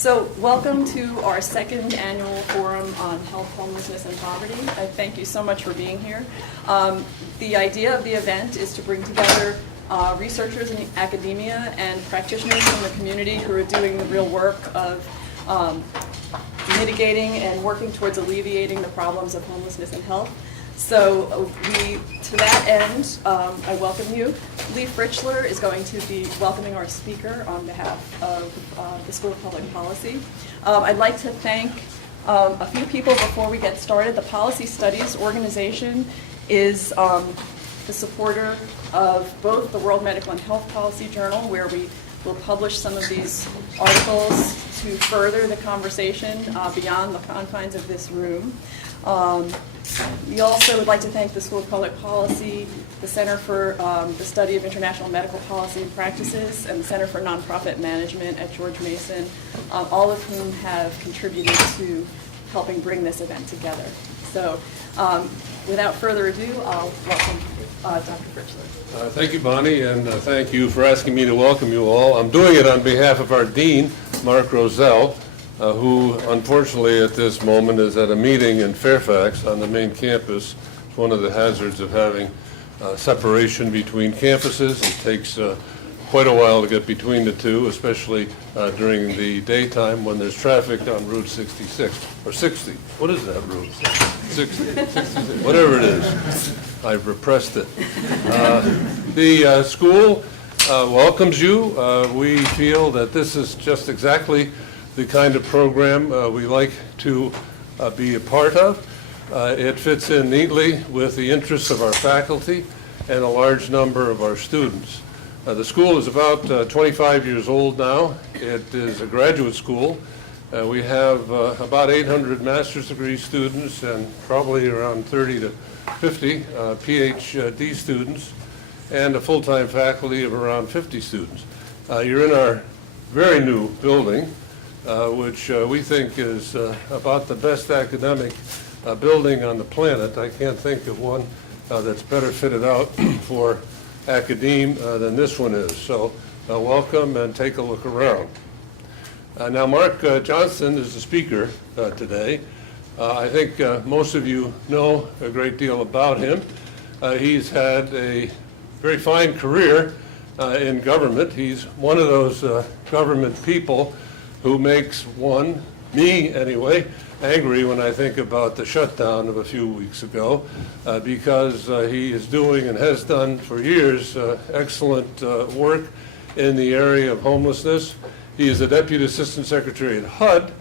So welcome to our second annual forum on health, homelessness, and poverty. I thank you so much for being here. The idea of the event is to bring together researchers in academia and practitioners from the community who are doing the real work of mitigating and working towards alleviating the problems of homelessness and health. So to that end, I welcome you. Lee Fritschler is going to be welcoming our speaker on behalf of the School of Public Policy. I'd like to thank a few people before we get started. The Policy Studies organization is the supporter of both the World Medical and Health Policy Journal, where we will publish some of these articles to further the conversation beyond the confines of this room. We also would like to thank the School of Public Policy, the Center for the Study of International Medical Policy and Practices, and the Center for Nonprofit Management at George Mason, all of whom have contributed to helping bring this event together. So without further ado, I'll welcome Dr. Fritschler. Thank you, Bonnie, and thank you for asking me to welcome you all. I'm doing it on behalf of our Dean, Mark Roselle, who unfortunately at this moment is at a meeting in Fairfax on the main campus. It's one of the hazards of having separation between campuses. It takes quite a while to get between the two, especially during the daytime when there's traffic on Route 66, or 60. What is that route? 60, 66, whatever it is. I've repressed it. The school welcomes you. We feel that this is just exactly the kind of program we like to be a part of. It fits in neatly with the interests of our faculty and a large number of our students. The school is about 25 years old now. It is a graduate school. We have about 800 master's degree students and probably around 30 to 50 PhD students, and a full-time faculty of around 50 students. You're in our very new building, which we think is about the best academic building on the planet. I can't think of one that's better fitted out for academia than this one is. So welcome and take a look around. Now Mark Johnston is the speaker today. I think most of you know a great deal about him. He's had a very fine career in government. He's one of those government people who makes me anyway, angry when I think about the shutdown of a few weeks ago, because he is doing and has done for years excellent work in the area of homelessness. He is a Deputy Assistant Secretary at HUD.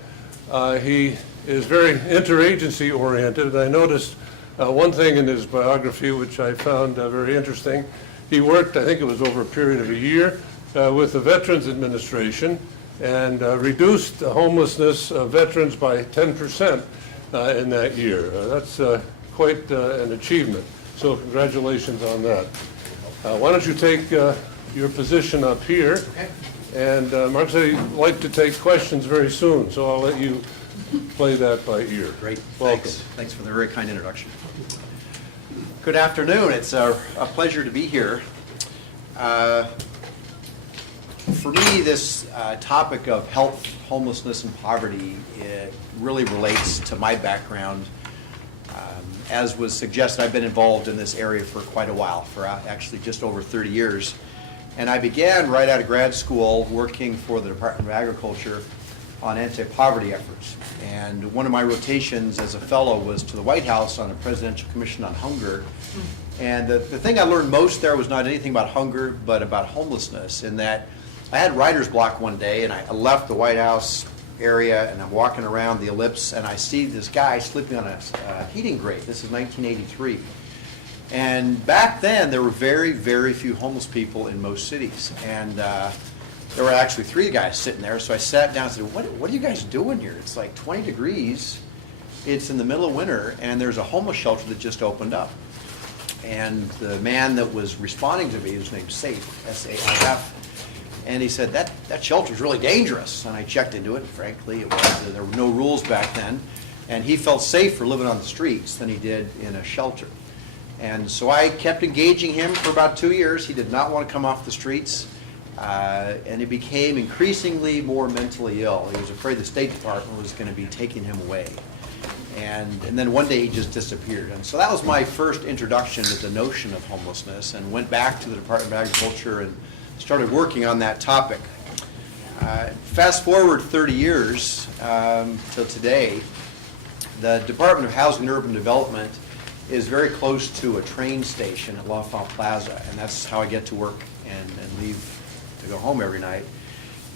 He is very interagency oriented. I noticed one thing in his biography which I found very interesting. He worked, I think it was over a period of a year, with the Veterans Administration and reduced homelessness of veterans by 10% in that year. That's quite an achievement. So congratulations on that. Why don't you take your position up here? Okay. And Mark said he'd like to take questions very soon, so I'll let you play that by ear. Great. Welcome. Thanks for the very kind introduction. Good afternoon. It's a pleasure to be here. For me, this topic of health, homelessness, and poverty, it really relates to my background. As was suggested, I've been involved in this area for quite a while, for actually just over 30 years. And I began right out of grad school working for the Department of Agriculture on anti-poverty efforts. And one of my rotations as a fellow was to the White House on a Presidential Commission on Hunger. And the thing I learned most there was not anything about hunger, but about homelessness, in that I had writer's block one day, and I left the White House area, and I'm walking around the ellipse, and I see this guy sleeping on a heating grate. This is 1983. And back then, there were very, very few homeless people in most cities. And there were actually 3 guys sitting there, so I sat down and said, what are you guys doing here? It's like 20 degrees, it's in the middle of winter, and there's a homeless shelter that just opened up. And the man that was responding to me was named Saif, S-A-I-F, and he said, that shelter's really dangerous. And I checked into it, and frankly, there were no rules back then, and he felt safer living on the streets than he did in a shelter. And so I kept engaging him for about 2 years. He did not want to come off the streets. and he became increasingly more mentally ill. He was afraid the State Department was going to be taking him away. And then one day he just disappeared. And so that was my first introduction to the notion of homelessness, and went back to the Department of Agriculture and started working on that topic. Fast forward 30 years till today, the Department of Housing and Urban Development is very close to a train station at L'Enfant Plaza, and that's how I get to work and leave to go home every night.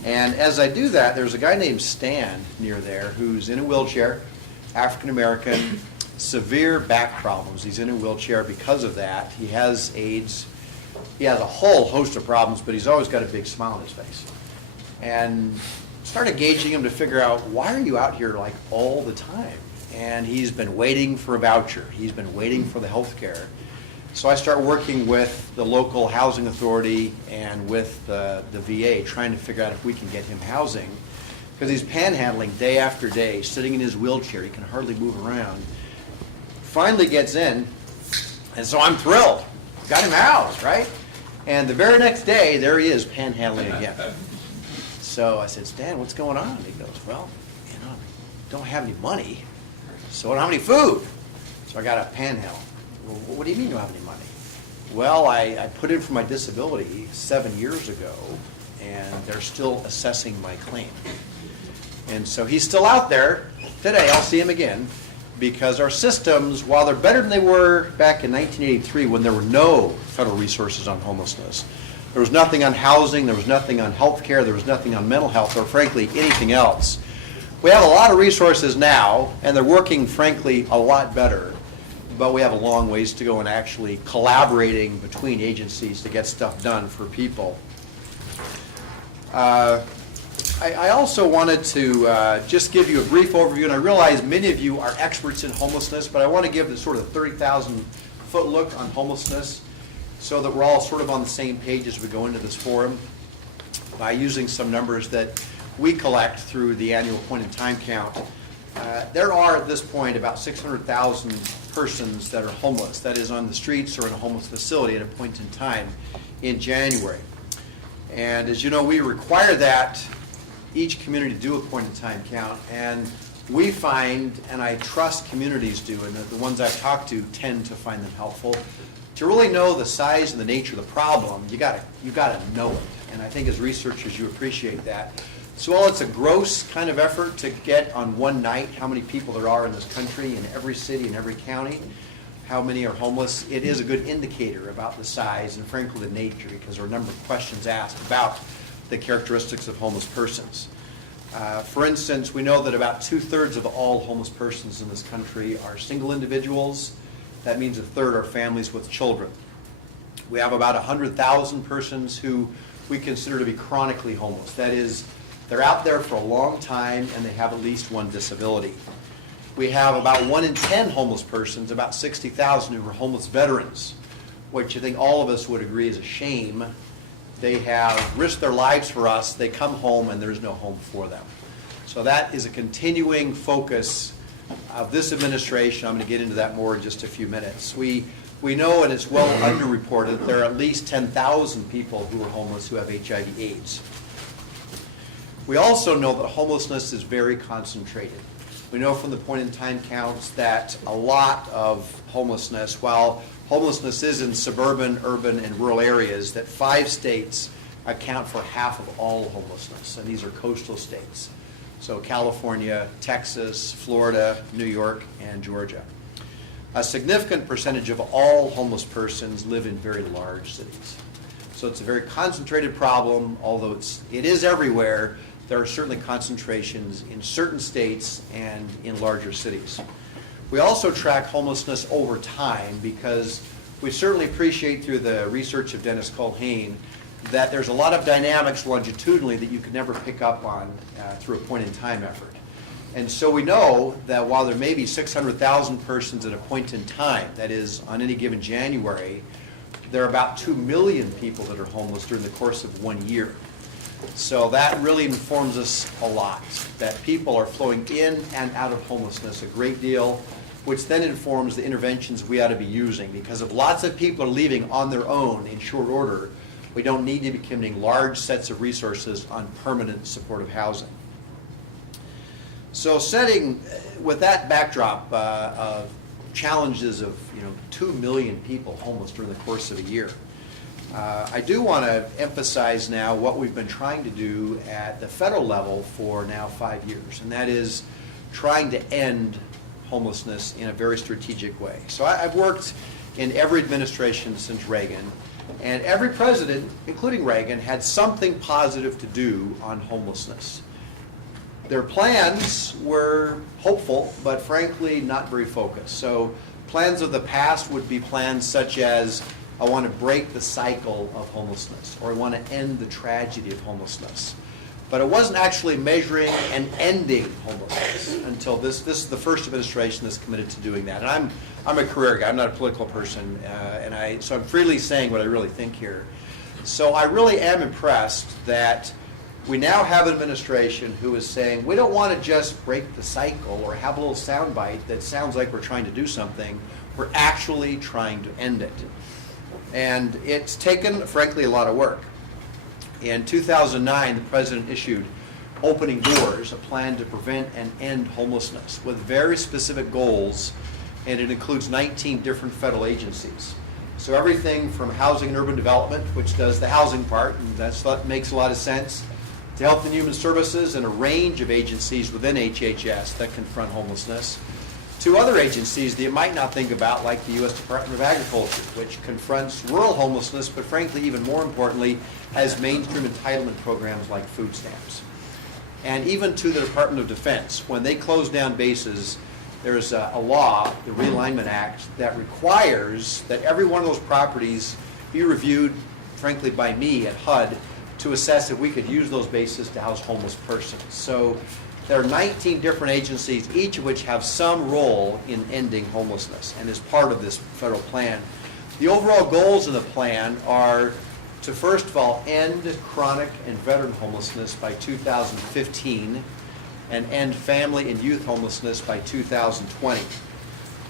And as I do that, there's a guy named Stan near there who's in a wheelchair, African American, severe back problems. He's in a wheelchair because of that. He has AIDS. He has a whole host of problems, but he's always got a big smile on his face. And started engaging him to figure out, why are you out here like all the time? And he's been waiting for a voucher. He's been waiting for the health care. So I start working with the local housing authority and with the VA, trying to figure out if we can get him housing, because he's panhandling day after day, sitting in his wheelchair. He can hardly move around. Finally gets in, and so I'm thrilled. Got him housed, right? And the very next day, there he is, panhandling again. So I said, Stan, what's going on? He goes, well, don't have any money, so I don't have any food. So I got a panhandle. Well, what do you mean you don't have any money? Well, I put in for my disability 7 years ago, and they're still assessing my claim. And so he's still out there. Today, I'll see him again, because our systems, while they're better than they were back in 1983 when there were no federal resources on homelessness, there was nothing on housing, there was nothing on health care, there was nothing on mental health, or frankly, anything else. We have a lot of resources now, and they're working, frankly, a lot better, but we have a long ways to go in actually collaborating between agencies to get stuff done for people. I also wanted to just give you a brief overview, and I realize many of you are experts in homelessness, but I want to give the sort of 30,000-foot look on homelessness so that we're all sort of on the same page as we go into this forum by using some numbers that we collect through the annual point-in-time count. There are, at this point, about 600,000 persons that are homeless, that is on the streets or in a homeless facility at a point in time in January. And as you know, we require that each community do a point-in-time count, and we find, and I trust communities do, and the ones I've talked to tend to find them helpful, to really know the size and the nature of the problem. You gotta know it, and I think as researchers you appreciate that. So while it's a gross kind of effort to get on one night how many people there are in this country, in every city, in every county, how many are homeless, it is a good indicator about the size and frankly the nature, because there are a number of questions asked about the characteristics of homeless persons. For instance, we know that about 2/3 of all homeless persons in this country are single individuals. That means 1/3 are families with children. We have about 100,000 persons who we consider to be chronically homeless. That is, they're out there for a long time and they have at least one disability. We have about 1 in 10 homeless persons, about 60,000 who are homeless veterans, which I think all of us would agree is a shame. They have risked their lives for us, they come home and there's no home for them. So that is a continuing focus of this administration. I'm going to get into that more in just a few minutes. We know, and it's well underreported, there are at least 10,000 people who are homeless who have HIV/AIDS. We also know that homelessness is very concentrated. We know from the point-in-time counts that a lot of homelessness, while homelessness is in suburban, urban, and rural areas, that 5 states account for half of all homelessness, and these are coastal states. So California, Texas, Florida, New York, and Georgia. A significant percentage of all homeless persons live in very large cities. So it's a very concentrated problem, although it is everywhere. There are certainly concentrations in certain states and in larger cities. We also track homelessness over time because we certainly appreciate through the research of Dennis Culhane that there's a lot of dynamics longitudinally that you could never pick up on through a point-in-time effort. And so we know that while there may be 600,000 persons at a point in time, that is on any given January, there are about 2 million people that are homeless during the course of 1 year. So that really informs us a lot, that people are flowing in and out of homelessness a great deal, which then informs the interventions we ought to be using. Because if lots of people are leaving on their own in short order, We don't need to be committing large sets of resources on permanent supportive housing. So with that backdrop of challenges of 2 million people homeless during the course of a year, I do want to emphasize now what we've been trying to do at the federal level for now 5 years, and that is trying to end homelessness in a very strategic way. So I've worked in every administration since Reagan, and every president, including Reagan, had something positive to do on homelessness. Their plans were hopeful, but frankly not very focused. So plans of the past would be plans such as, I want to break the cycle of homelessness, or I want to end the tragedy of homelessness. But it wasn't actually measuring and ending homelessness until this is the first administration that's committed to doing that. And I'm a career guy, I'm not a political person, so I'm freely saying what I really think here. So I really am impressed that we now have an administration who is saying, we don't want to just break the cycle or have a little soundbite that sounds like we're trying to do something, we're actually trying to end it. And it's taken, frankly, a lot of work. In 2009, the president issued Opening Doors, a plan to prevent and end homelessness with very specific goals, and it includes 19 different federal agencies. So everything from Housing and Urban Development, which does the housing part, and that makes a lot of sense, to Health and Human Services and a range of agencies within HHS that confront homelessness, to other agencies that you might not think about, like the U.S. Department of Agriculture, which confronts rural homelessness, but frankly, even more importantly, has mainstream entitlement programs like food stamps. And even to the Department of Defense, when they close down bases, there's a law, the Realignment Act, that requires that every one of those properties be reviewed, frankly, by me at HUD to assess if we could use those bases to house homeless persons. So there are 19 different agencies, each of which have some role in ending homelessness and is part of this federal plan. The overall goals of the plan are to, first of all, end chronic and veteran homelessness by 2015 and end family and youth homelessness by 2020.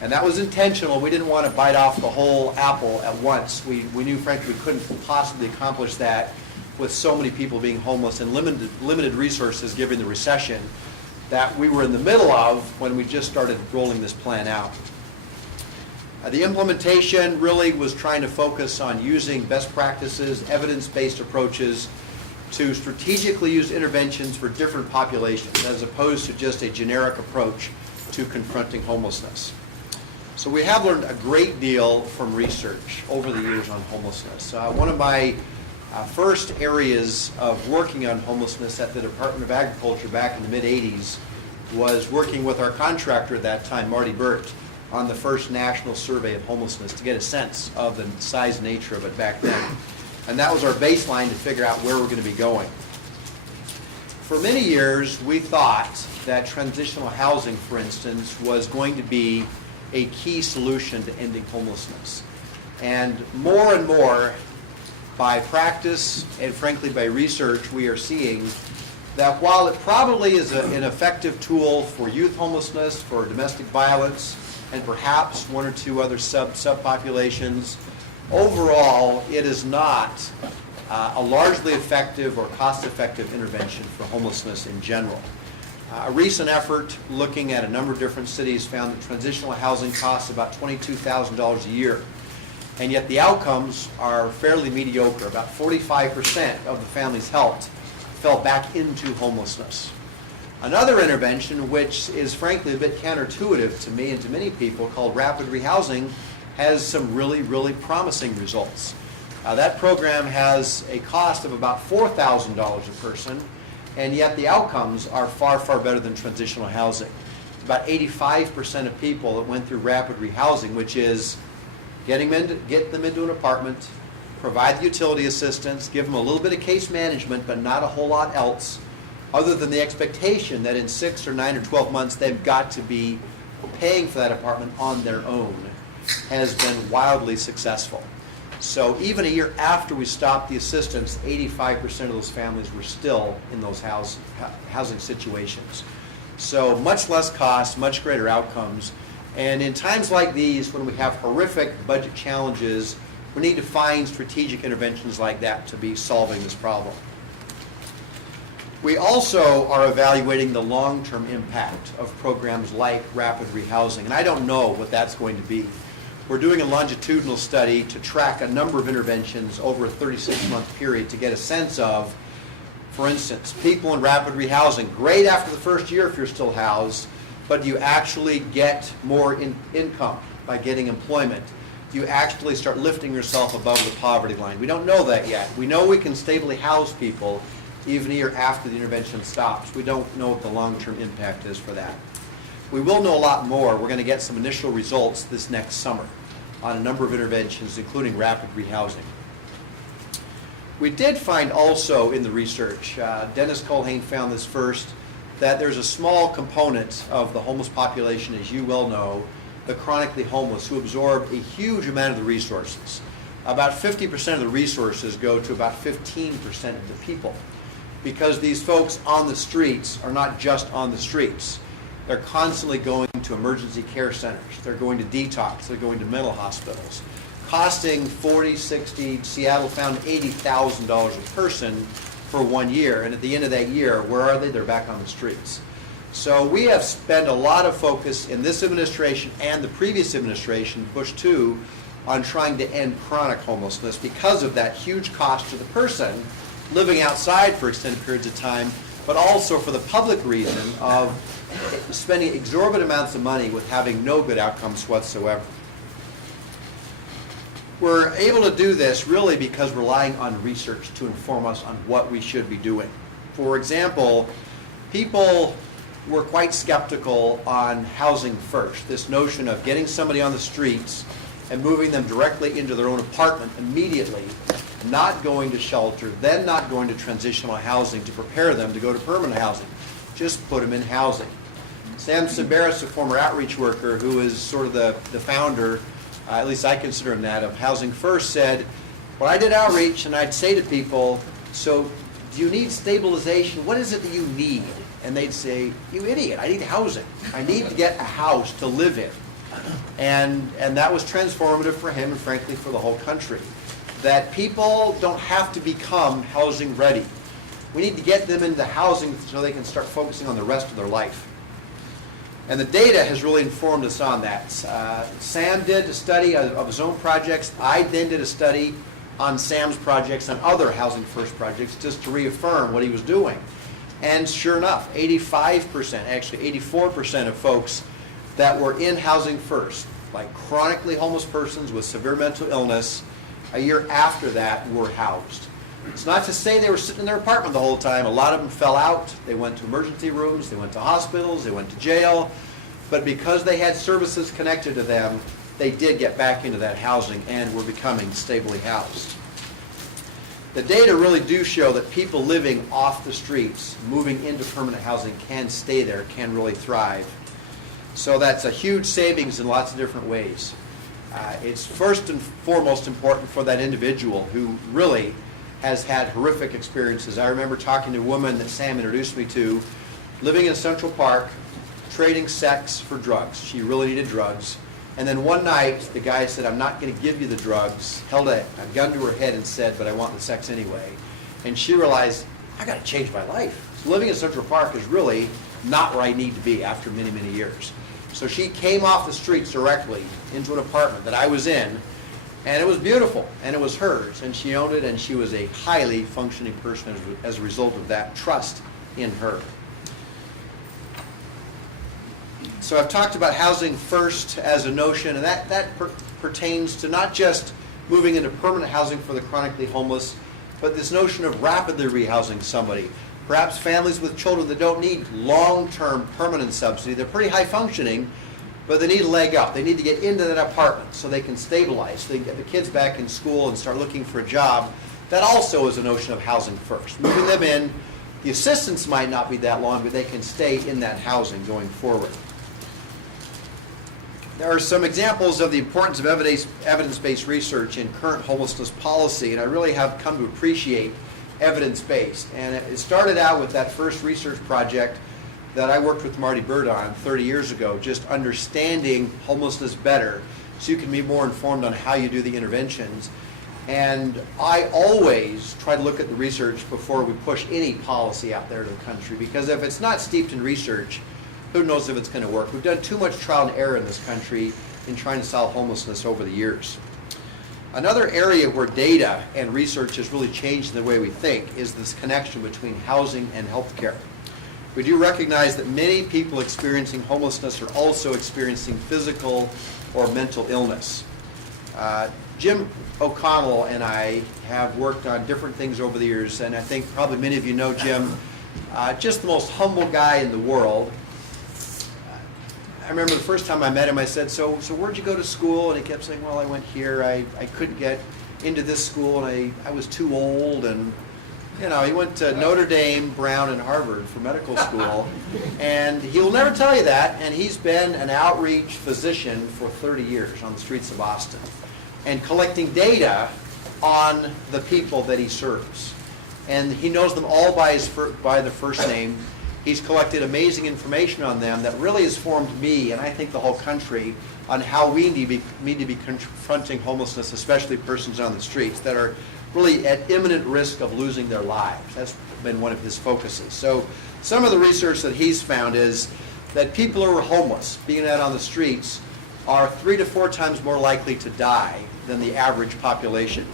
And that was intentional. We didn't want to bite off the whole apple at once. We knew, frankly, we couldn't possibly accomplish that with so many people being homeless and limited resources given the recession that we were in the middle of when we just started rolling this plan out. The implementation really was trying to focus on using best practices, evidence-based approaches to strategically use interventions for different populations as opposed to just a generic approach to confronting homelessness. So we have learned a great deal from research over the years on homelessness. One of my first areas of working on homelessness at the Department of Agriculture back in the mid-'80s was working with our contractor at that time, Marty Burt, on the first national survey of homelessness to get a sense of the size and nature of it back then. And that was our baseline to figure out where we're going to be going. For many years, we thought that transitional housing, for instance, was going to be a key solution to ending homelessness. And more, by practice and frankly by research, we are seeing that while it probably is an effective tool for youth homelessness, for domestic violence, and perhaps one or two other subpopulations, overall it is not a largely effective or cost-effective intervention for homelessness in general. A recent effort looking at a number of different cities found that transitional housing costs about $22,000 a year. And yet the outcomes are fairly mediocre. About 45% of the families helped fell back into homelessness. Another intervention, which is frankly a bit counterintuitive to me and to many people, called rapid rehousing, has some really promising results. That program has a cost of about $4,000 a person, and yet the outcomes are far better than transitional housing. About 85% of people that went through rapid rehousing, which is get them into an apartment, provide the utility assistance, give them a little bit of case management, but not a whole lot else, other than the expectation that in 6 or 9 or 12 months they've got to be paying for that apartment on their own, has been wildly successful. So even a year after we stopped the assistance, 85% of those families were still in those housing situations. So much less cost, much greater outcomes. And in times like these, when we have horrific budget challenges, We need to find strategic interventions like that to be solving this problem. We also are evaluating the long-term impact of programs like rapid rehousing, and I don't know what that's going to be. We're doing a longitudinal study to track a number of interventions over a 36-month period to get a sense of, for instance, people in rapid rehousing, great after the first year if you're still housed, but do you actually get more income by getting employment? Do you actually start lifting yourself above the poverty line? We don't know that yet. We know we can stably house people even a year after the intervention stops. We don't know what the long-term impact is for that. We will know a lot more. We're going to get some initial results this next summer on a number of interventions, including rapid rehousing. We did find also in the research, Dennis Colhane found this first, that there's a small component of the homeless population, as you well know, the chronically homeless, who absorb a huge amount of the resources. About 50% of the resources go to about 15% of the people, because these folks on the streets are not just on the streets. They're constantly going to emergency care centers. They're going to detox. They're going to mental hospitals, costing $40, $60, Seattle found $80,000 a person for 1 year. And at the end of that year, where are they? They're back on the streets. So we have spent a lot of focus in this administration and the previous administration, Bush 2, on trying to end chronic homelessness because of that huge cost to the person living outside for extended periods of time, but also for the public reason of spending exorbitant amounts of money with having no good outcomes whatsoever. We're able to do this really because we're relying on research to inform us on what we should be doing. For example, people were quite skeptical on housing first, this notion of getting somebody on the streets and moving them directly into their own apartment immediately, not going to shelter, then not going to transitional housing to prepare them to go to permanent housing. Just put them in housing. Sam Sabaris, a former outreach worker who is sort of the founder, at least I consider him that, of Housing First, said, when I did outreach and I'd say to people, so do you need stabilization? What is it that you need? And they'd say, you idiot, I need housing. I need to get a house to live in. And that was transformative for him and frankly for the whole country. That people don't have to become housing ready. We need to get them into housing so they can start focusing on the rest of their life. And the data has really informed us on that. Sam did a study of his own projects. I then did a study on Sam's projects and other Housing First projects just to reaffirm what he was doing. And sure enough, 85%, actually 84% of folks that were in Housing First, like chronically homeless persons with severe mental illness, a year after that were housed. It's not to say they were sitting in their apartment the whole time. A lot of them fell out. They went to emergency rooms, they went to hospitals, they went to jail. But because they had services connected to them, they did get back into that housing and were becoming stably housed. The data really do show that people living off the streets, moving into permanent housing, can stay there, can really thrive. So that's a huge savings in lots of different ways. It's first and foremost important for that individual who really has had horrific experiences. I remember talking to a woman that Sam introduced me to, living in Central Park, trading sex for drugs. She really needed drugs. And then one night, the guy said, I'm not going to give you the drugs, held a gun to her head and said, but I want the sex anyway. And she realized, I got to change my life. So living in Central Park is really not where I need to be after many, many years. So she came off the streets directly into an apartment that I was in, and it was beautiful, and it was hers, and she owned it, and she was a highly functioning person as a result of that trust in her. So I've talked about Housing First as a notion, and that pertains to not just moving into permanent housing for the chronically homeless, but this notion of rapidly rehousing somebody. Perhaps families with children that don't need long-term permanent subsidy. They're pretty high functioning, but they need a leg up. They need to get into that apartment so they can stabilize, so they can get the kids back in school and start looking for a job. That also is a notion of Housing First. Moving them in, the assistance might not be that long, but they can stay in that housing going forward. There are some examples of the importance of evidence-based research in current homelessness policy, and I really have come to appreciate evidence-based. And it started out with that first research project that I worked with Marty Bird on 30 years ago, just understanding homelessness better so you can be more informed on how you do the interventions. And I always try to look at the research before we push any policy out there to the country, because if it's not steeped in research, who knows if it's going to work. We've done too much trial and error in this country in trying to solve homelessness over the years. Another area where data and research has really changed the way we think is this connection between housing and health care. We do recognize that many people experiencing homelessness are also experiencing physical or mental illness. Jim O'Connell and I have worked on different things over the years, and I think probably many of you know Jim, just the most humble guy in the world. I remember the first time I met him, I said, so where'd you go to school? And he kept saying, well, I went here. I couldn't get into this school, and I was too old. And, you know, he went to Notre Dame, Brown, and Harvard for medical school. And he will never tell you that. And he's been an outreach physician for 30 years on the streets of Boston and collecting data on the people that he serves. And he knows them all by the first name. He's collected amazing information on them that really has formed me, and I think the whole country, on how we need to be confronting homelessness, especially persons on the streets that are really at imminent risk of losing their lives. That's been one of his focuses. So some of the research that he's found is that people who are homeless, being out on the streets, are 3 to 4 times more likely to die than the average population.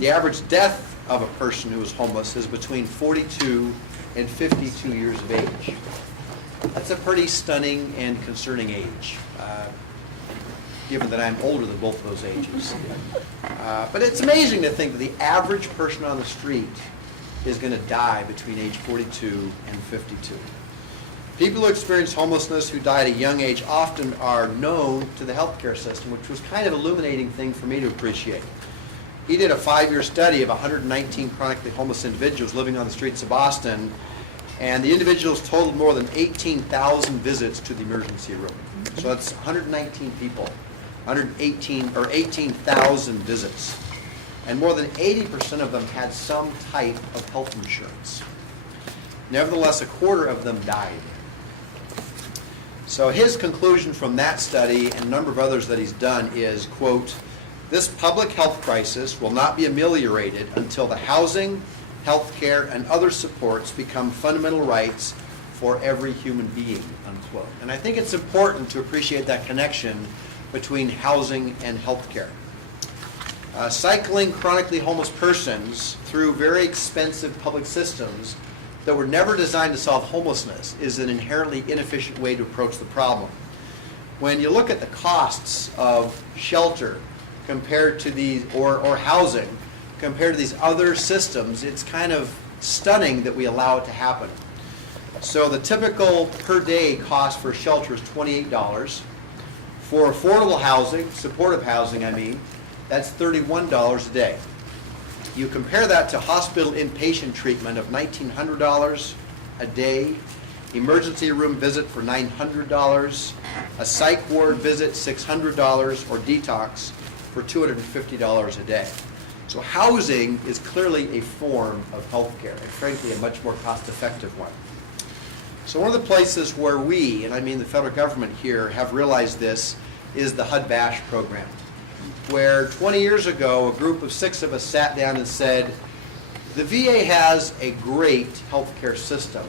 The average death of a person who is homeless is between 42 and 52 years of age. That's a pretty stunning and concerning age, given that I'm older than both of those ages. But it's amazing to think that the average person on the street is going to die between age 42 and 52. People who experience homelessness who die at a young age often are known to the healthcare system, which was kind of an illuminating thing for me to appreciate. He did a 5-year study of 119 chronically homeless individuals living on the streets of Boston, and the individuals totaled more than 18,000 visits to the emergency room. So that's 119 people, 18,000 visits. And more than 80% of them had some type of health insurance. Nevertheless, a quarter of them died. So his conclusion from that study and a number of others that he's done is, quote, "This public health crisis will not be ameliorated until the housing, health care, and other supports become fundamental rights for every human being," unquote. And I think it's important to appreciate that connection between housing and health care. Cycling chronically homeless persons through very expensive public systems that were never designed to solve homelessness is an inherently inefficient way to approach the problem. When you look at the costs of shelter compared to these, or housing, compared to these other systems, it's kind of stunning that we allow it to happen. So the typical per day cost for shelter is $28. For affordable housing, supportive housing I mean, that's $31 a day. You compare that to hospital inpatient treatment of $1,900 a day, emergency room visit for $900, a psych ward visit $600, or detox for $250 a day. So housing is clearly a form of health care, and frankly a much more cost-effective one. So one of the places where we, and I mean the federal government here, have realized this is the HUD-VASH program, where 20 years ago a group of 6 of us sat down and said, the VA has a great health care system,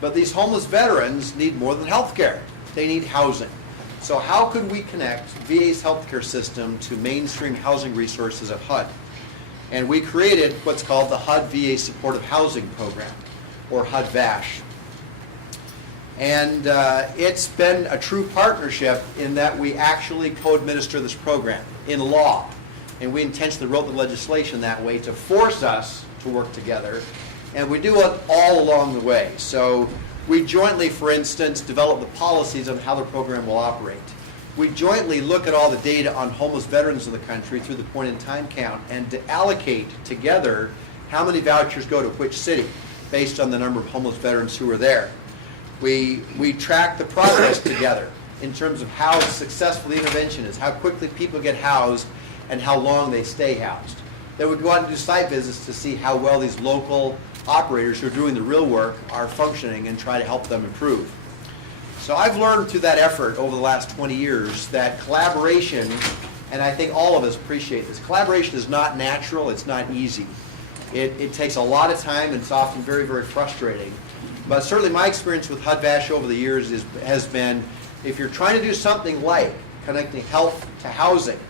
but these homeless veterans need more than health care. They need housing. So how could we connect VA's healthcare system to mainstream housing resources at HUD? And we created what's called the HUD VA Supportive Housing Program, or HUD-VASH. And it's been a true partnership in that we actually co-administer this program in law. And we intentionally wrote the legislation that way to force us to work together. And we do it all along the way. So we jointly, for instance, develop the policies on how the program will operate. We jointly look at all the data on homeless veterans in the country through the point-in-time count and to allocate together how many vouchers go to which city based on the number of homeless veterans who are there. We track the progress together in terms of how successful the intervention is, how quickly people get housed, and how long they stay housed. Then we go out and do site visits to see how well these local operators who are doing the real work are functioning and try to help them improve. So I've learned through that effort over the last 20 years that collaboration, and I think all of us appreciate this, collaboration is not natural, it's not easy. It takes a lot of time and it's often very, very frustrating. But certainly my experience with HUD-VASH over the years has been, if you're trying to do something like connecting health to housing,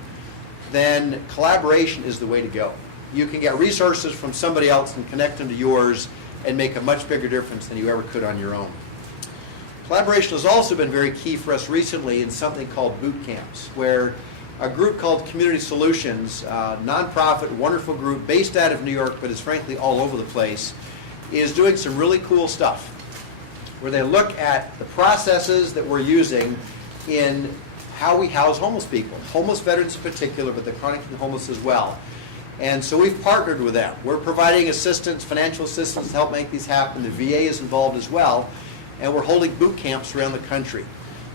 then collaboration is the way to go. You can get resources from somebody else and connect them to yours and make a much bigger difference than you ever could on your own. Collaboration has also been very key for us recently in something called boot camps, where a group called Community Solutions, a nonprofit, wonderful group based out of New York, but is frankly all over the place, is doing some really cool stuff, where they look at the processes that we're using in how we house homeless people, homeless veterans in particular, but the chronically homeless as well. And so we've partnered with them. We're providing assistance, financial assistance to help make these happen. The VA is involved as well. And we're holding boot camps around the country.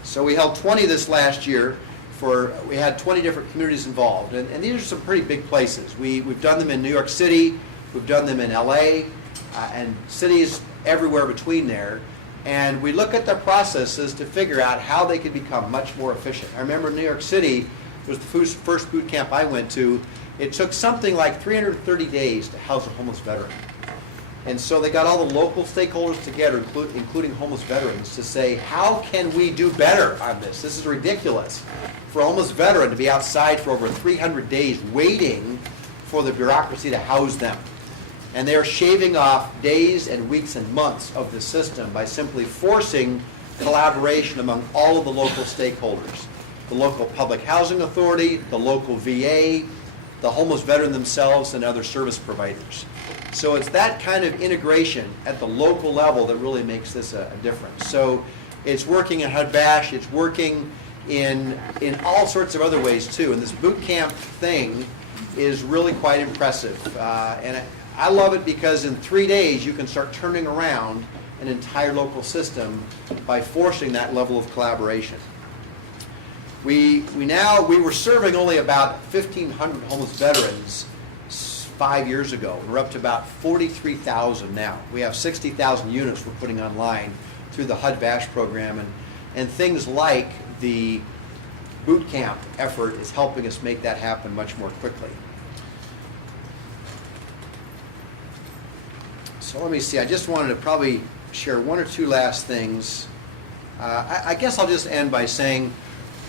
So we held 20 this last year. We had 20 different communities involved. And these are some pretty big places. We've done them in New York City. We've done them in LA. And cities everywhere between there. And we look at their processes to figure out how they could become much more efficient. I remember in New York City, it was the first boot camp I went to. It took something like 330 days to house a homeless veteran. And so they got all the local stakeholders together, including homeless veterans, to say, how can we do better on this? This is ridiculous for a homeless veteran to be outside for over 300 days waiting for the bureaucracy to house them. And they're shaving off days and weeks and months of the system by simply forcing collaboration among all of the local stakeholders. The local public housing authority, the local VA, the homeless veteran themselves, and other service providers. So it's that kind of integration at the local level that really makes this a difference. So it's working at HUD-VASH, it's working in all sorts of other ways too. And this boot camp thing is really quite impressive. And I love it because in 3 days you can start turning around an entire local system by forcing that level of collaboration. We were serving only about 1,500 homeless veterans 5 years ago. We're up to about 43,000 now. We have 60,000 units we're putting online through the HUD-VASH program, and things like the boot camp effort is helping us make that happen much more quickly. So let me see, I just wanted to probably share one or two last things. I guess I'll just end by saying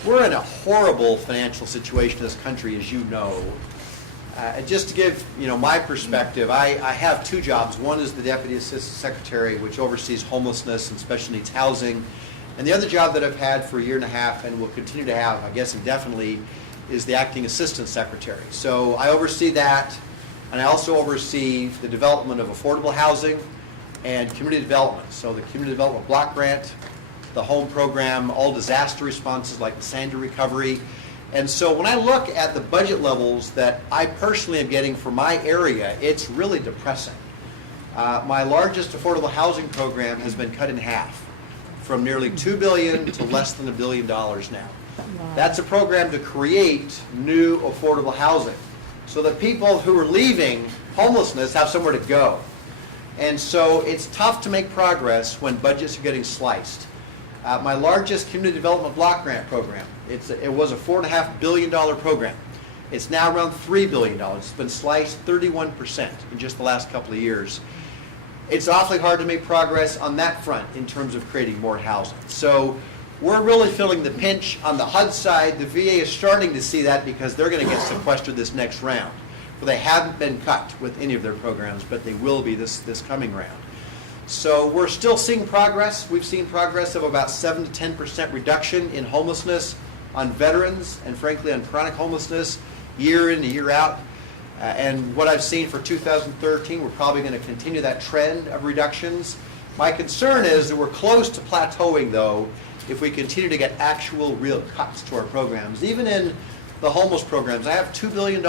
we're in a horrible financial situation in this country, as you know. Just to give my perspective, I have two jobs. One is the Deputy Assistant Secretary, which oversees homelessness and special needs housing. And the other job that I've had for a year and a half and will continue to have, I guess indefinitely, is the Acting Assistant Secretary. So I oversee that, and I also oversee the development of affordable housing and community development. So the Community Development Block Grant, the home program, all disaster responses like the Sandy recovery. And so when I look at the budget levels that I personally am getting for my area, it's really depressing. My largest affordable housing program has been cut in half, from nearly $2 billion to less than $1 billion now. Wow. That's a program to create new affordable housing so that people who are leaving homelessness have somewhere to go. And so it's tough to make progress when budgets are getting sliced. My largest community development block grant program, it was a $4.5 billion program. It's now around $3 billion. It's been sliced 31% in just the last couple of years. It's awfully hard to make progress on that front in terms of creating more housing. So we're really feeling the pinch on the HUD side. The VA is starting to see that because they're going to get sequestered this next round. Well, they haven't been cut with any of their programs, but they will be this coming round. So we're still seeing progress. We've seen progress of about 7 to 10% reduction in homelessness on veterans and frankly on chronic homelessness year in and year out. And what I've seen for 2013, we're probably going to continue that trend of reductions. My concern is that we're close to plateauing, though, if we continue to get actual real cuts to our programs. Even in the homeless programs, I have $2 billion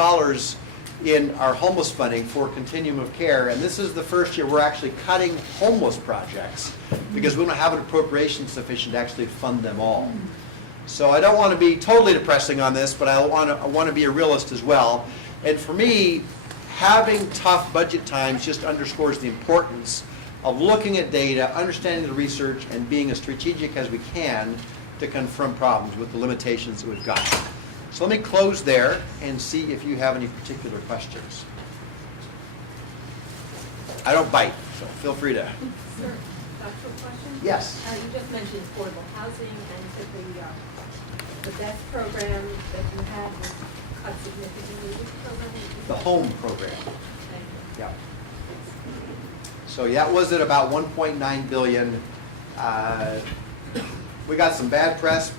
in our homeless funding for continuum of care, and this is the first year we're actually cutting homeless projects because we don't have an appropriation sufficient to actually fund them all. So I don't want to be totally depressing on this, but I want to be a realist as well. And for me, having tough budget times just underscores the importance of looking at data, understanding the research, and being as strategic as we can to confront problems with the limitations that we've got. So let me close there and see if you have any particular questions. I don't bite, so feel free to. Sir, factual question? Yes. You just mentioned affordable housing and said the BEST program that you had was cut significantly. Which program? The home program. Thank you. Yeah. So yeah, it was at about 1.9 billion. We got some bad press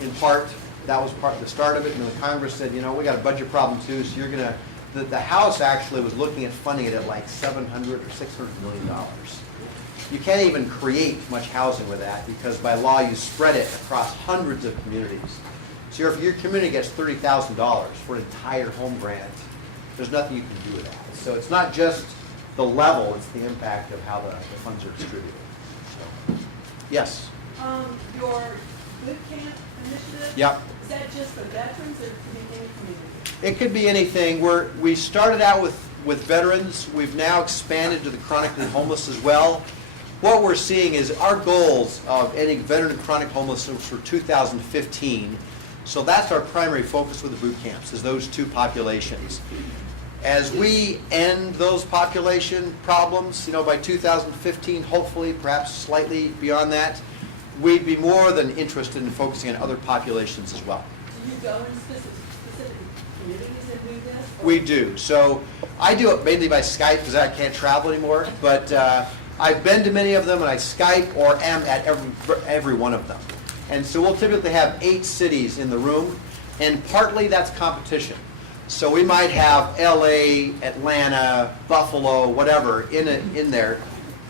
in part. That was part of the start of it, and the Congress said, you know, we got a budget problem too, so you're gonna, the House actually was looking at funding it at like $700 or $600 million. You can't even create much housing with that because by law you spread it across hundreds of communities. So if your community gets $30,000 for an entire home grant, there's nothing you can do with that. So it's not just the level, it's the impact of how the funds are distributed. So, yes? Your boot camp initiative? Yep. Is that just for veterans or any community? It could be anything. We started out with veterans. We've now expanded to the chronically homeless as well. What we're seeing is our goals of ending veteran and chronic homelessness for 2015. So that's our primary focus with the boot camps, is those two populations. As we end those population problems, you know, by 2015, hopefully, perhaps slightly beyond that, we'd be more than interested in focusing on other populations as well. Do you go in specific communities and do this? or- We do. So I do it mainly by Skype because I can't travel anymore. But I've been to many of them, and I Skype or am at every one of them. And so we'll typically have 8 cities in the room, and partly that's competition. So we might have LA, Atlanta, Buffalo, whatever in there,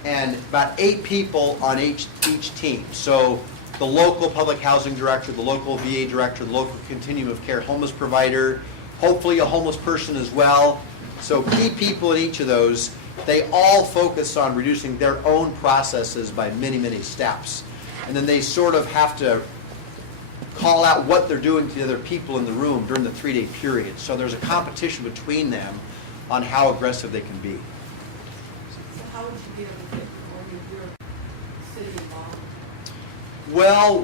and about 8 people on each team. So the local public housing director, the local VA director, the local continuum of care homeless provider, hopefully a homeless person as well. So key people in each of those, they all focus on reducing their own processes by many, many steps. And then they sort of have to call out what they're doing to the other people in the room during the 3-day period. So there's a competition between them on how aggressive they can be. So how would you be able to get more of your city involved? Well,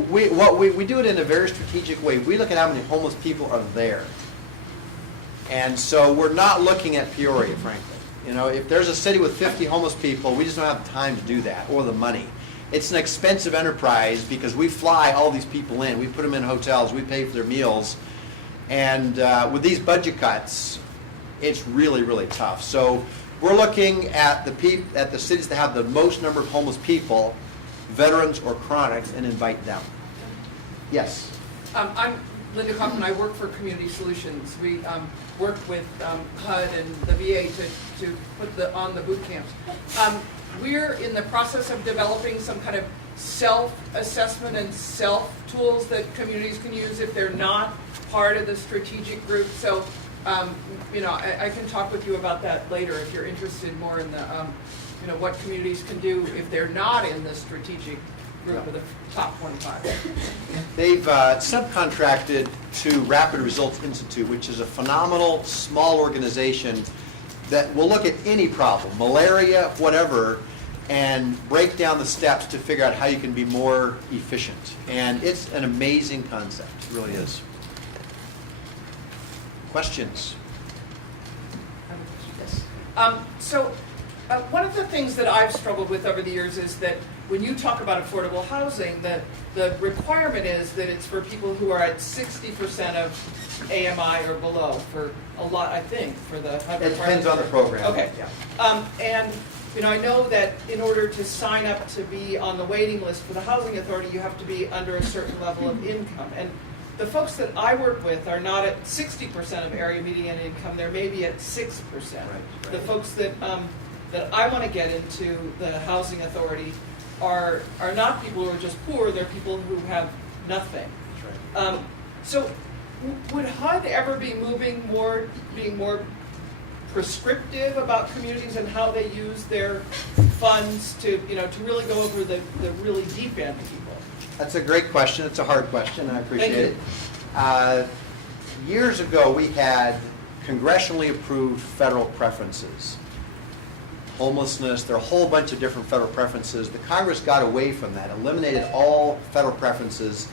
we do it in a very strategic way. We look at how many homeless people are there. And so we're not looking at Peoria, frankly. You know, if there's a city with 50 homeless people, we just don't have the time to do that, or the money. It's an expensive enterprise because we fly all these people in. We put them in hotels. We pay for their meals. And with these budget cuts, it's really, really tough. So we're looking at the cities that have the most number of homeless people, veterans or chronics, and invite them. Yes? I'm Linda Kaufman. I work for Community Solutions. We work with HUD and the VA to put on the boot camps. We're in the process of developing some kind of self-assessment and self-tools that communities can use if they're not part of the strategic group. So, you know, I can talk with you about that later if you're interested more in the, you know, what communities can do if they're not in the strategic group of the top 25. They've subcontracted to Rapid Results Institute, which is a phenomenal small organization that will look at any problem, malaria, whatever, and break down the steps to figure out how you can be more efficient. And it's an amazing concept, it really is. Questions? Yes. So one of the things that I've struggled with over the years is that when you talk about affordable housing, the requirement is that it's for people who are at 60% of AMI or below for a lot, I think, for the HUD It depends on the program. Okay. Yeah. And you know, I know that in order to sign up to be on the waiting list for the Housing Authority, you have to be under a certain level of income. And the folks that I work with are not at 60% of area median income; they're maybe at 6%. Right. The folks that that I want to get into the Housing Authority are not people who are just poor; they're people who have nothing. That's right. So, would HUD ever be being more prescriptive about communities and how they use their funds to, you know, to really go over the really deep end people? That's a great question. It's a hard question. I appreciate Thank it. Years ago, we had congressionally approved federal preferences. homelessness. There are a whole bunch of different federal preferences. The Congress got away from that, eliminated all federal preferences,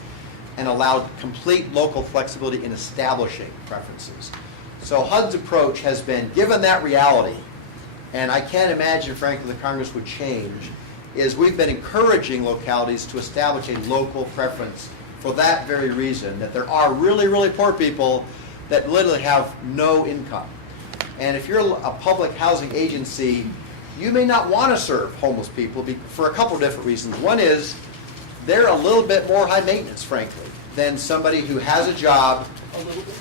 and allowed complete local flexibility in establishing preferences. So HUD's approach has been, given that reality, and I can't imagine, frankly, the Congress would change, is we've been encouraging localities to establish a local preference for that very reason, that there are really, really poor people that literally have no income. And if you're a public housing agency, you may not want to serve homeless people for a couple of different reasons. One is they're a little bit more high maintenance, frankly, than somebody who has a job. A little bit.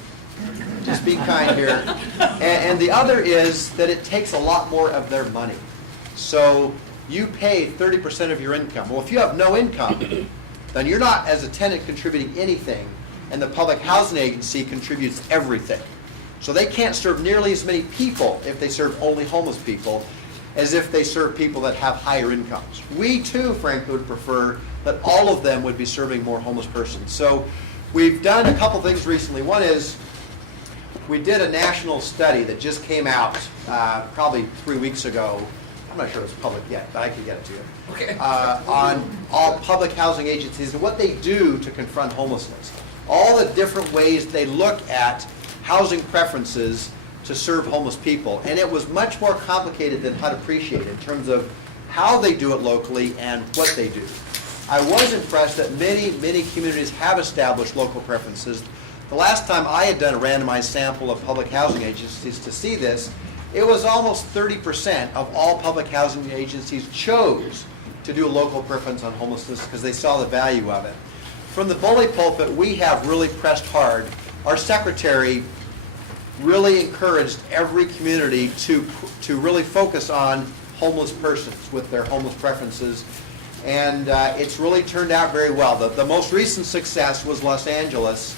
Just be kind here. And the other is that it takes a lot more of their money. So you pay 30% of your income. Well, if you have no income, then you're not, as a tenant, contributing anything, and the public housing agency contributes everything. So they can't serve nearly as many people if they serve only homeless people as if they serve people that have higher incomes. We too, frankly, would prefer that all of them would be serving more homeless persons. So we've done a couple things recently. One is we did a national study that just came out probably 3 weeks ago. I'm not sure it's public yet, but I can get it to you. Okay. On all public housing agencies and what they do to confront homelessness. All the different ways they look at housing preferences to serve homeless people. And it was much more complicated than HUD appreciated in terms of how they do it locally and what they do. I was impressed that many, many communities have established local preferences. The last time I had done a randomized sample of public housing agencies to see this, it was almost 30% of all public housing agencies chose to do a local preference on homelessness because they saw the value of it. From the bully pulpit, we have really pressed hard. Our secretary really encouraged every community to really focus on homeless persons with their homeless preferences. And it's really turned out very well. The most recent success was Los Angeles.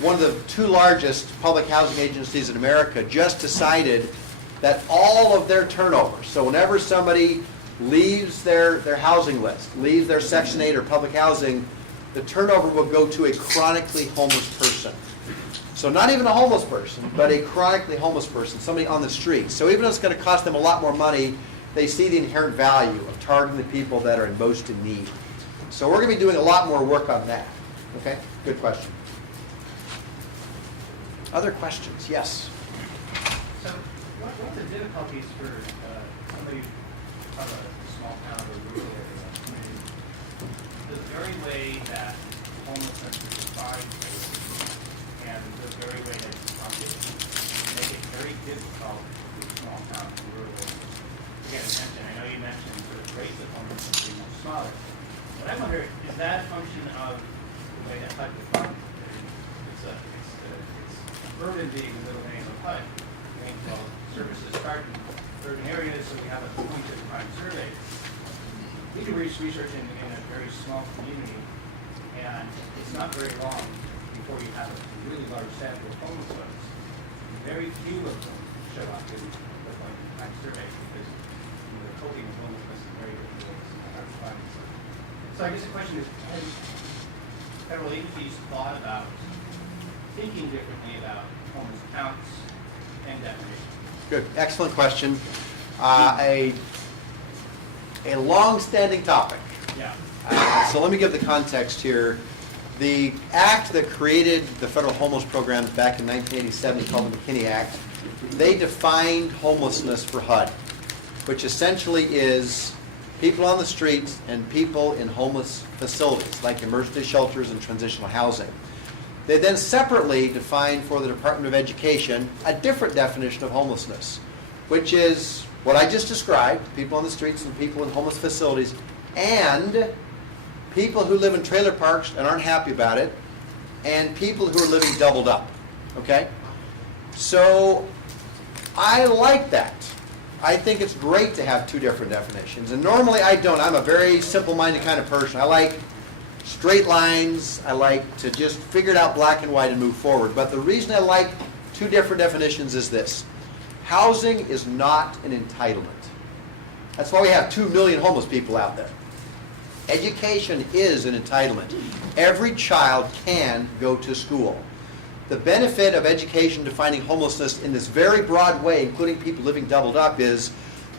One of the two largest public housing agencies in America just decided that all of their turnover, so whenever somebody leaves their housing list, leaves their Section 8 or public housing, the turnover will go to a chronically homeless person. So not even a homeless person, but a chronically homeless person, somebody on the street. So even though it's going to cost them a lot more money, they see the inherent value of targeting the people that are most in need. So we're going to be doing a lot more work on that. Okay? Good question. Other questions? Yes. So what are the difficulties for somebody from a small town or rural area community? The very way that homelessness is defined and the very way that it's funded make it very difficult for small towns and rural areas. Again, I know you mentioned sort of rates of homelessness being much smaller, but I wonder, is that a function of the way that HUD defines it? Urban being the middle name of HUD. Well, services start in urban areas, so we have a point to define surveys. We do research in a very small community, and it's not very long before you have a really large sample of homeless folks. Very few of them show up in the point to define surveys because the coping with homelessness is very difficult and hard to find. So I guess the question is, have federal agencies thought about thinking differently about homeless counts and definitions? Good. Excellent question. A long-standing topic. Yeah. So let me give the context here. The act that created the federal homeless programs back in 1987, called the McKinney Act, they defined homelessness for HUD, which essentially is people on the streets and people in homeless facilities, like emergency shelters and transitional housing. They then separately defined for the Department of Education a different definition of homelessness, which is what I just described, people on the streets and people in homeless facilities, and people who live in trailer parks and aren't happy about it, and people who are living doubled up, okay? So I like that. I think it's great to have two different definitions, and normally I don't. I'm a very simple-minded kind of person. I like straight lines. I like to just figure it out black and white and move forward. But the reason I like two different definitions is this. Housing is not an entitlement. That's why we have 2 million homeless people out there. Education is an entitlement. Every child can go to school. The benefit of education defining homelessness in this very broad way, including people living doubled up, is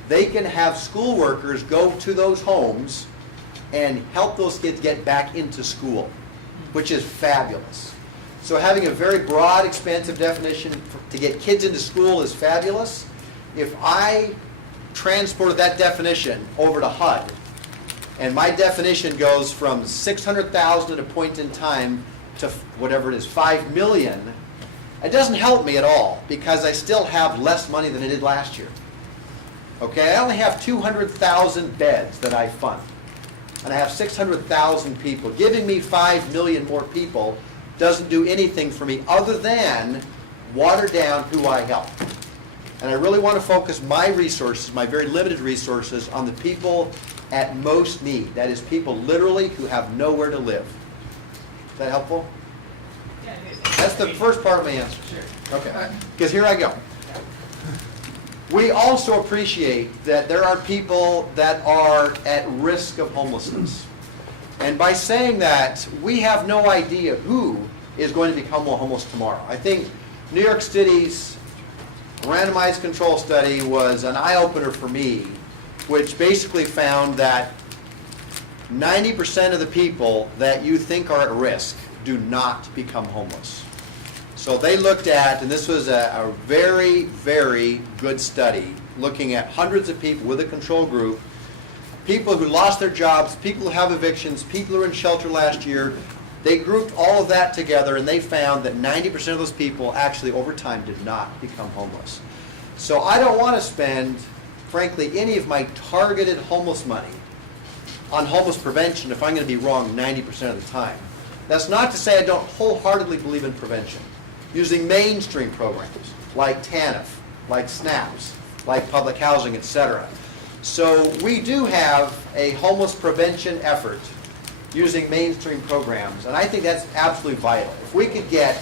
they can have school workers go to those homes and help those kids get back into school, which is fabulous. So having a very broad, expansive definition to get kids into school is fabulous. If I transported that definition over to HUD, and my definition goes from 600,000 at a point in time to whatever it is, 5 million, it doesn't help me at all because I still have less money than I did last year. Okay, I only have 200,000 beds that I fund, and I have 600,000 people. Giving me 5 million more people doesn't do anything for me other than water down who I help. And I really want to focus my resources, my very limited resources, on the people at most need. That is people literally who have nowhere to live. Is that helpful? Yeah, it is. That's the first part of my answer. Sure. Okay, because here I go. We also appreciate that there are people that are at risk of homelessness. And by saying that, we have no idea who is going to become homeless tomorrow. I think New York City's randomized control study was an eye-opener for me, which basically found that 90% of the people that you think are at risk do not become homeless. So they looked at, and this was a very, very good study, looking at hundreds of people with a control group, people who lost their jobs, people who have evictions, people who were in shelter last year. They grouped all of that together, and they found that 90% of those people actually over time did not become homeless. So I don't want to spend, frankly, any of my targeted homeless money on homeless prevention if I'm going to be wrong 90% of the time. That's not to say I don't wholeheartedly believe in prevention. Using mainstream programs like TANF, like SNAPS, like public housing, etc. So we do have a homeless prevention effort using mainstream programs, and I think that's absolutely vital. If we could get,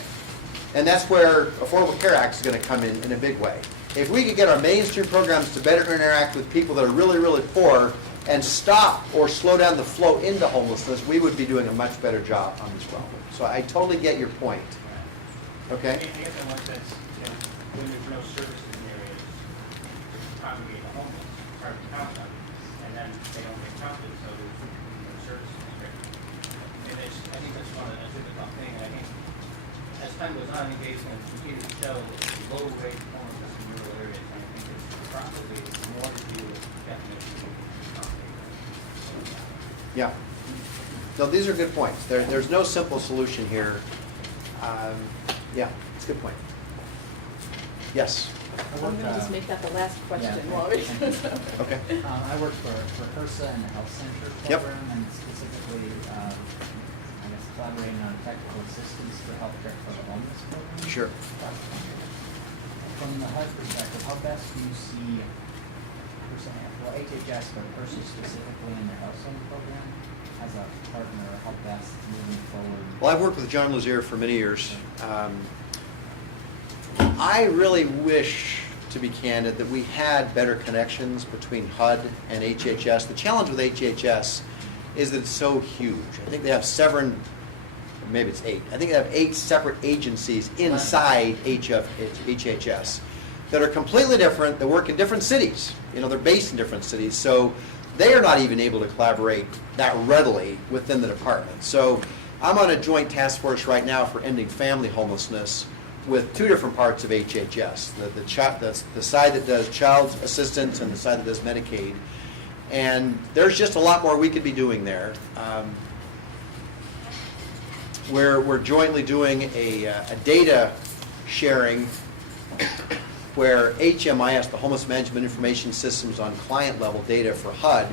and that's where Affordable Care Act is going to come in a big way. If we could get our mainstream programs to better interact with people that are really, really poor and stop or slow down the flow into homelessness, we would be doing a much better job on this problem. So I totally get your point. Okay? I guess in one sense, when there's no services in areas to propagate the homeless, it's hard to count on, and then they don't get counted, so there's no services there. And I think that's one of the difficult thing, and I think as time goes on, engagement continues to show low rate of homelessness in rural areas, and I think it's probably more to do with definition of Yeah. So these are good points. There's no simple solution here. Yeah, it's a good point. Yes. I'm going to just make that the last question while we. Okay. I work for HRSA and the Health Center Yep. program, and specifically, I guess, collaborating on technical assistance for healthcare for the homeless program. Sure. From the HUD perspective, how best do you see HHS, but HRSA specifically in their health center program as a partner, how best moving forward? Well, I've worked with John Lazier for many years. I really wish, to be candid, that we had better connections between HUD and HHS. The challenge with HHS is that it's so huge. I think they have maybe it's 8. I think they have 8 separate agencies inside HHS that are completely different, that work in different cities. They're based in different cities. So they are not even able to collaborate that readily within the department. So I'm on a joint task force right now for ending family homelessness with 2 different parts of HHS, the side that does child assistance and the side that does Medicaid. And there's just a lot more we could be doing there. We're jointly doing a data sharing where HMIS, the Homeless Management Information Systems on client level data for HUD,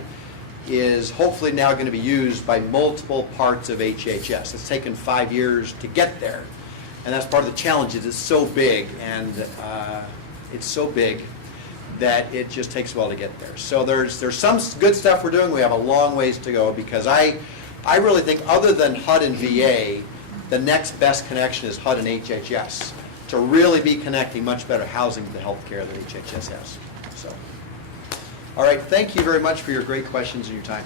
is hopefully now going to be used by multiple parts of HHS. It's taken 5 years to get there. And that's part of the challenge. It's so big, and it's so big that it just takes a while to get there. So there's some good stuff we're doing. We have a long ways to go because I really think other than HUD and VA, the next best connection is HUD and HHS to really be connecting much better housing to health care that HHS has. So, all right, thank you very much for your great questions and your time.